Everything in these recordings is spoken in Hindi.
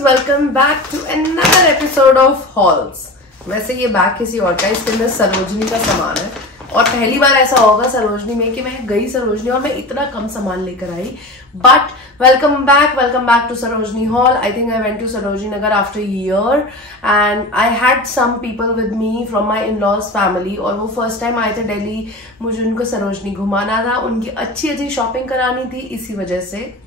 Guys, welcome back to another episode of hauls. वैसे ये बैग किसी और का, इसके अंदर सरोजनी का सामान है और पहली बार ऐसा होगा सरोजनी में कि मैं गई सरोजनी और मैं इतना कम सामान लेकर आई। But welcome back to Sarojini haul. I think I went to Sarojini Nagar after year end I had some people with me from my in laws family और वो फर्स्ट टाइम आए थे दिल्ली। मुझे उनको सरोजनी घुमाना था, उनकी अच्छी शॉपिंग करानी थी, इसी वजह से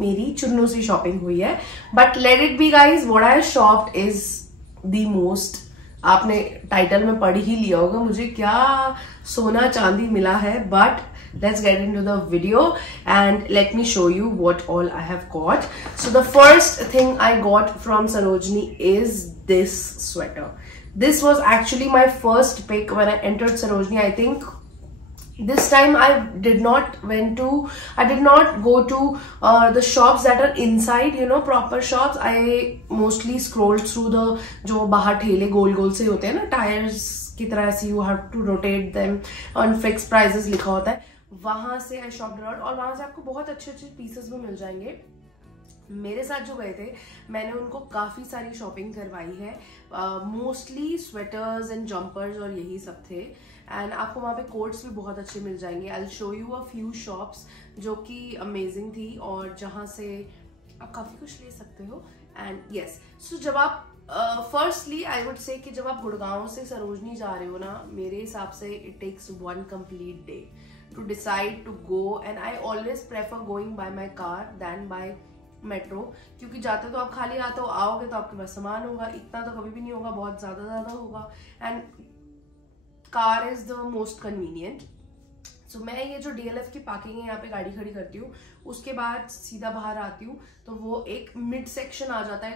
मेरी चुन्नू सी शॉपिंग हुई है। But let it be guys, what I शॉप्ड is the most. आपने टाइटल में पढ़ ही लिया होगा मुझे क्या सोना चांदी मिला है। But let's get into the video and let me show you what all I have got. So the first thing I got from Sarojini is this sweater. This was actually my first pick when I entered Sarojini. I think this time I did not go to the shops that are inside, you know, proper shops. I mostly scrolled through the जो बाहर ठेले गोल गोल से होते हैं ना, टायर्स की तरह से, you have to rotate them on fixed prices लिखा होता है, वहां से आई शॉप्ड अराउंड और वहां से आपको बहुत अच्छे पीसेस भी मिल जाएंगे। मेरे साथ जो गए थे मैंने उनको काफी सारी शॉपिंग करवाई है, मोस्टली स्वेटर्स एंड जंपर्स और यही सब थे। एंड आपको वहाँ पे कोट्स भी बहुत अच्छे मिल जाएंगे। I will show you a few shops जो कि अमेजिंग थी और जहाँ से आप काफी कुछ ले सकते हो। एंड यस, सो जब आप फर्स्टली आई वुड से कि जब आप गुड़गांव से सरोजनी जा रहे हो ना, मेरे हिसाब से it takes 1 complete day to decide to go, and I always prefer going by my car than by metro, क्योंकि जाते तो आप खाली आते हो, आओगे तो आपके पास सामान होगा, इतना तो कभी भी नहीं होगा, बहुत ज्यादा होगा। And car is the most convenient. So मैं ये जो DLF की पार्किंग है यहाँ पे गाड़ी खड़ी करती हूँ, उसके बाद सीधा बाहर आती हूँ तो वो एक मिड सेक्शन आ जाता है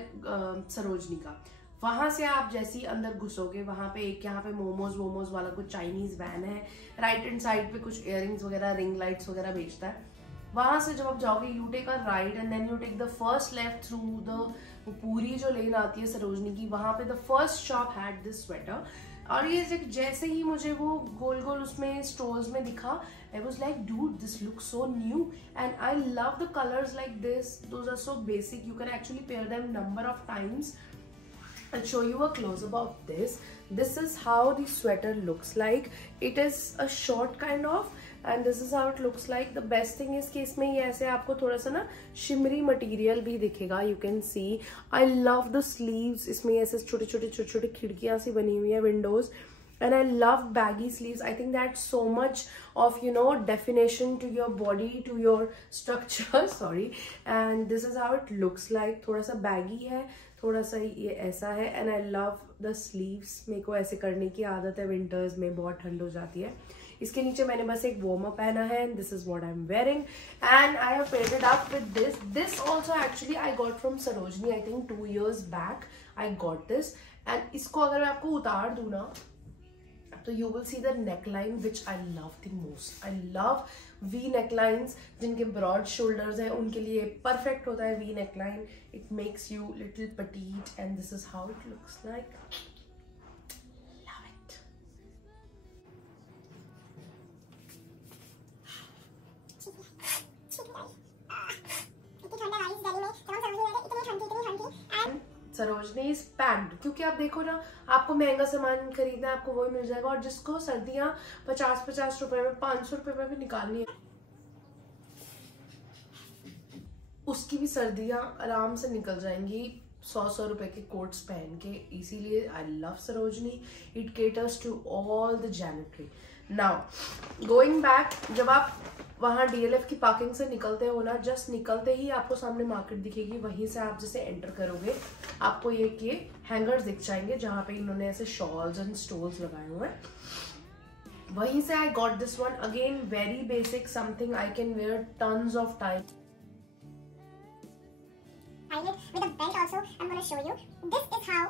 सरोजनी का। वहां से आप जैसे ही अंदर घुसोगे वहां पे एक यहाँ पे मोमोज वाला कुछ चाइनीज वैन है, राइट हैंड साइड पे कुछ इयररिंग्स वगैरह, रिंग लाइट्स वगैरह बेचता है। वहां से जब आप जाओगे you take a right and then you take the first left through the पूरी जो लेन आती है सरोजनी की। वहां पे the first shop had this sweater और ये जैसे ही मुझे वो गोल गोल उसमें स्टोर्स में दिखा, I was like, dude, this looks so new and I love the colors like this. Those are so basic. You can actually pair them number of times. I'll show you a close-up of this. This is how the sweater looks like. It is a short kind of, and this is how it looks like. The best thing is कि इसमें ये ऐसे आपको थोड़ा सा ना शिमरी मटेरियल भी दिखेगा. You can see. I love the sleeves. इसमें ऐसे छोटे-छोटे खिड़कियाँ सी बनी हुई है, windows. And I love baggy sleeves. I think that's so much of, you know, definition to your body, to your structure. Sorry. And this is how it looks like. थोड़ा सा baggy है, थोड़ा सा ये ऐसा है। And I love the sleeves. मेरे को ऐसे करने की आदत है, विंटर्स में बहुत ठंड हो जाती है। इसके नीचे मैंने बस एक वार्मर पहना है। This is what I'm wearing. And I have paired it up with this. This also actually I got from Sarojini. I think 2 years back I got this. And इसको अगर मैं आपको उतार दूँ ना, तो you will see the neckline which I love the most. I love V necklines. जिनके broad shoulders हैं उनके लिए perfect होता है V neckline. It makes you little petite and this is how it looks like. Love it. Sarojini is packed, क्योंकि आप देखो ना, आपको महंगा सामान खरीदना है आपको वही मिल जाएगा और जिसको सर्दियां 50 रुपए में, 500 रुपए में भी निकालनी है, उसकी भी सर्दियां आराम से निकल जाएंगी 100 रुपए के कोट्स पहन के। इसीलिए I love Sarojini. It caters to all the gentry. Now going back, जब आप वहाँ DLF की पार्किंग से निकलते हो ना, जस्ट निकलते ही आपको सामने मार्केट दिखेगी। वहीं से आप जैसे एंटर करोगे आपको ये हैंगर्स दिख जाएंगे जहाँ पे इन्होंने ऐसे शॉल्स एंड स्टोल्स लगाए हुए हैं। वहीं से आई got this one, again very basic, something I can wear tons of time. With a belt also, I'm going to show you. This is how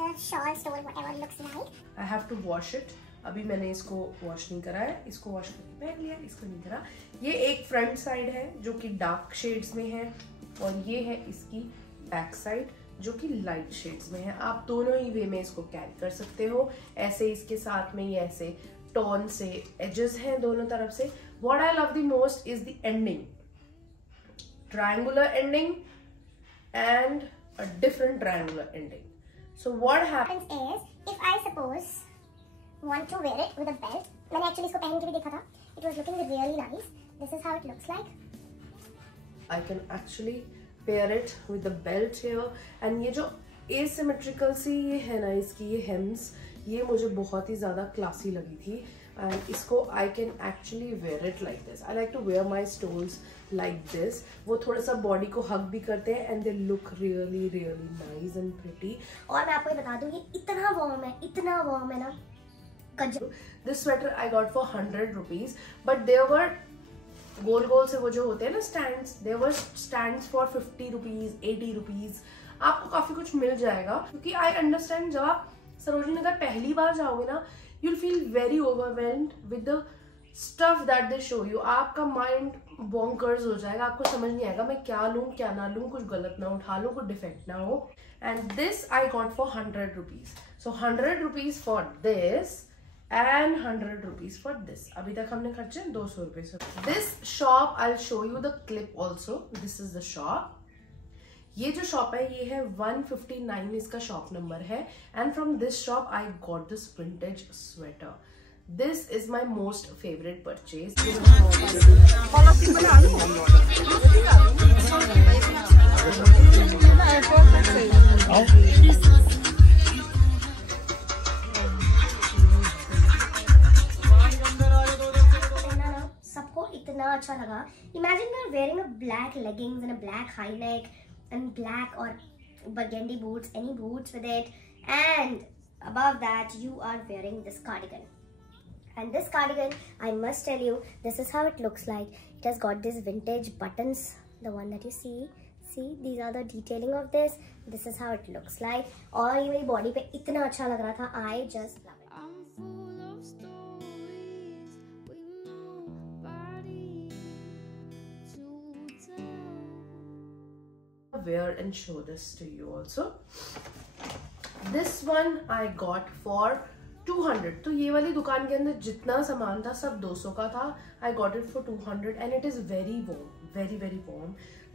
the shawl stole whatever looks like. I have to wash it. अभी मैंने इसको वॉश नहीं करा है, इसको वॉश करके पहन लिया, इसको नहीं करा। ये एक फ्रंट साइड है जो कि डार्क शेड्स में है और ये है इसकी बैक साइड जो कि लाइट शेड्स में है। आप दोनों ही वे में इसको कैरी कर सकते हो। ऐसे इसके साथ में ये ऐसे टोन से एजेस हैं दोनों तरफ से। What I love the most is the ending, triangular ending and a different triangular ending. So what happens is, if I suppose want to wear it with a belt, मैंने actually इसको पहन के भी देखा था. It was looking really nice. This is how it looks like. I can actually pair it with the belt here. And ये जो asymmetrical सी ये है ना इसकी ये hems, ये मुझे बहुत ही ज़्यादा क्लासी लगी थी. And इसको I can actually wear it like this. I like to wear my stoles like this. वो थोड़ा सा body को hug भी करते हैं and they look really really nice and pretty. और मैं आपको ये बता दूँ ये इतना warm है ना. This sweater I got for 100 rupees, but there were गोल से वो जो होते हैं ना stands, there were stands for 50 rupees, 80 rupees. आपको काफी कुछ मिल जाएगा क्योंकि I understand जब आप सरोजनी नगर पहली बार जाओगे ना, you'll feel very overwhelmed with the stuff that they show you. आपका mind bonkers हो जाएगा, आपको समझ नहीं आएगा मैं क्या लूँ क्या ना लूँ, कुछ गलत ना उठा लूँ, कुछ डिफेक्ट ना हो. And this I got for 100 rupees. So 100 rupees for this and 100 rupees for this. अभी तक हमने खर्चे 200 रुपए से. This shop I'll show you the clip also. This is the shop. ये जो शॉप है ये है 159 इसका शॉप नंबर है. And from this shop I got this vintage sweater. This is my most favourite purchase. सबको इतना अच्छा लगा. Imagine you are wearing a black leggings and a black high neck and black or burgundy boots, any boots with it, and above that you are wearing this cardigan. And this cardigan, I must tell you, this is how it looks like. It has got these vintage buttons, the one that you see these are the detailing of this. This is how it looks like. और ये मेरी body पे इतना अच्छा लग रहा था. I just love it. Wear and show this to you also. This one I got for 200. तो ये वाली दुकान के अंदर जितना सामान था सब 200 का था. I got it for 200 and it is very warm, very very warm.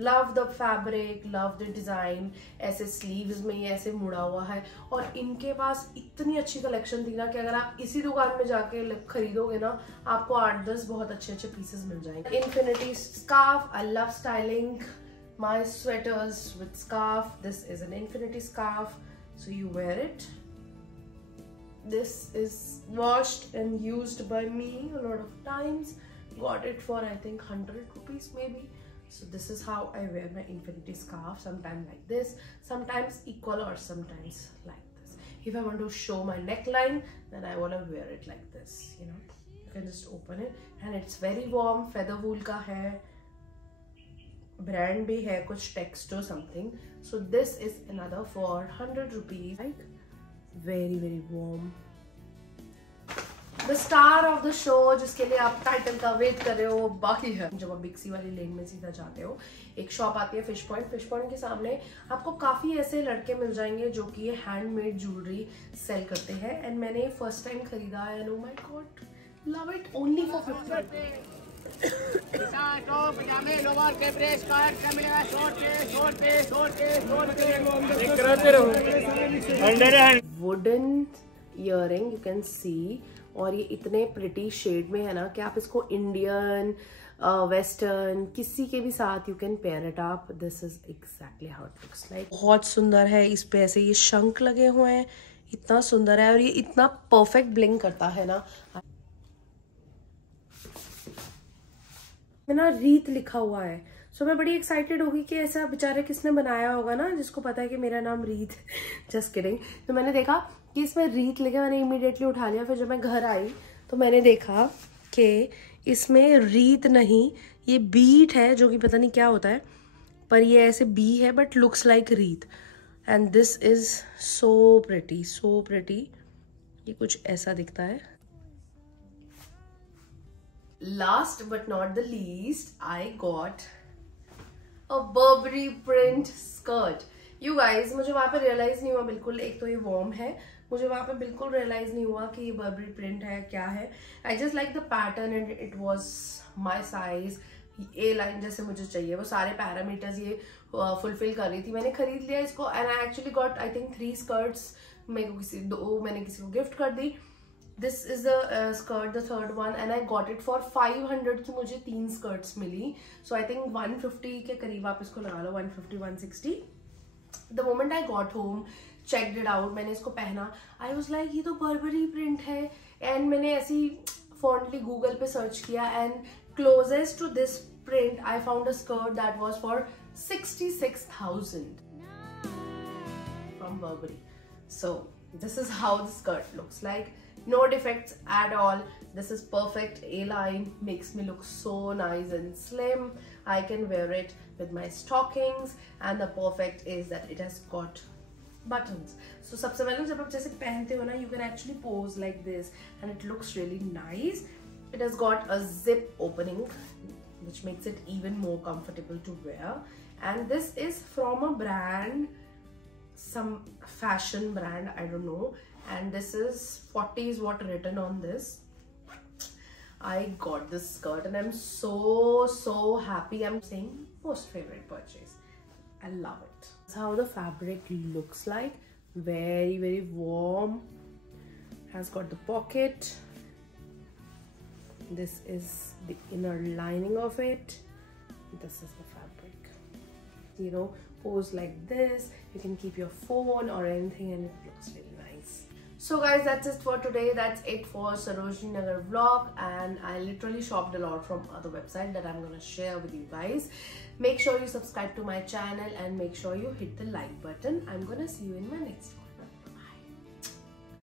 Love the fabric, love the design. ऐसे sleeves में ये ऐसे मुड़ा हुआ है और इनके पास इतनी अच्छी कलेक्शन थी ना कि अगर आप इसी दुकान में जाके खरीदोगे ना आपको 8-10 बहुत अच्छे पीसेस मिल जाएंगे. Infinity scarf. I love styling my sweaters with scarf. This is an infinity scarf, so you wear it. This is washed and used by me a lot of times. Got it for I think 100 rupees maybe. So this is how I wear my infinity scarf. Sometimes like this, sometimes equal or sometimes like this. If I want to show my neckline, then I want to wear it like this, you know. You can just open it and it's very warm. Feather wool का है, brand भी है कुछ text or something. So this is another for 100 rupees. Like very very warm. The star of the show जिसके लिए आप टाइटल का वेट कर रहे हो बाकी है. जब आप बिग सी वाली लेन में सीधा जाते हो एक शॉप आती है फिश पॉइंट के सामने आपको काफी ऐसे लड़के मिल जाएंगे जो कि ये हैंडमेड ज्वेलरी सेल करते हैं. एंड मैंने फर्स्ट टाइम खरीदा है and oh my God love it. Only for 50 rupees. Wooden earring you can see. और ये इतने प्रिटी शेड में है ना कि आप इसको इंडियन वेस्टर्न किसी के भी साथ you can pair it up. This is exactly how it looks like. बहुत सुंदर है. इस पे ऐसे ये शंख लगे हुए हैं. इतना सुंदर है और ये इतना परफेक्ट ब्लिंक करता है ना. में ना रीत लिखा हुआ है. सो मैं बड़ी एक्साइटेड होगी कि ऐसा बेचारे किसने बनाया होगा ना जिसको पता है कि मेरा नाम रीत. Just kidding. तो मैंने देखा कि इसमें रीत लिखा. मैंने इमीडिएटली उठा लिया. फिर जब मैं घर आई तो मैंने देखा कि इसमें रीत नहीं ये बीट है जो कि पता नहीं क्या होता है पर ये ऐसे बी है बट लुक्स लाइक रीत. And this is so pretty. ये कुछ ऐसा दिखता है. Last but not the least, I got a Burberry print skirt. You guys, मुझे वहाँ पे realize नहीं हुआ बिल्कुल. एक तो ये warm है. मुझे वहाँ पे बिल्कुल realize नहीं हुआ कि ये Burberry print है क्या है. I just like the pattern and it was my size. A line जैसे मुझे चाहिए. वो सारे पैरामीटर्स ये फुलफिल कर रही थी, मैंने खरीद लिया इसको and I actually got I think 3 skirts, मेरे को मैंने किसी को गिफ्ट कर दी. This is the skirt, the third one, and I got it for 500 की मुझे 3 skirts milli. So I think 150 के करीब आप इसको लगा लो, 150 160. The moment I got home, checked it out, मैंने इसको पहना, आई वाज लाइक ये तो बर्बरी प्रिंट है. एंड मैंने ऐसी फॉन्टली गूगल पे सर्च किया and closest to this print I found a skirt that was for 66,000 from Burberry. So this is how the skirt looks like. No defects at all. This is perfect A-line, makes me look so nice and slim. I can wear it with my stockings, and the perfect is that it has got buttons. So सबसे पहले जब आप जैसे पहनते हो ना, you can actually pose like this and it looks really nice. It has got a zip opening which makes it even more comfortable to wear, and this is from a brand, some fashion brand, I don't know, and this is 40 is what written on this. I got this skirt and I'm so happy. I'm saying most favorite purchase. I love it. That's how the fabric looks like. Very warm. Has got the pocket. This is the inner lining of it. This is the fabric. You know, pose like this. You can keep your phone or anything and it looks really nice. So guys, that's it for today. That's it for Sarojini Nagar vlog, and I literally shopped a lot from other websites that I'm going to share with you guys. Make sure you subscribe to my channel and make sure you hit the like button. I'm going to see you in my next one.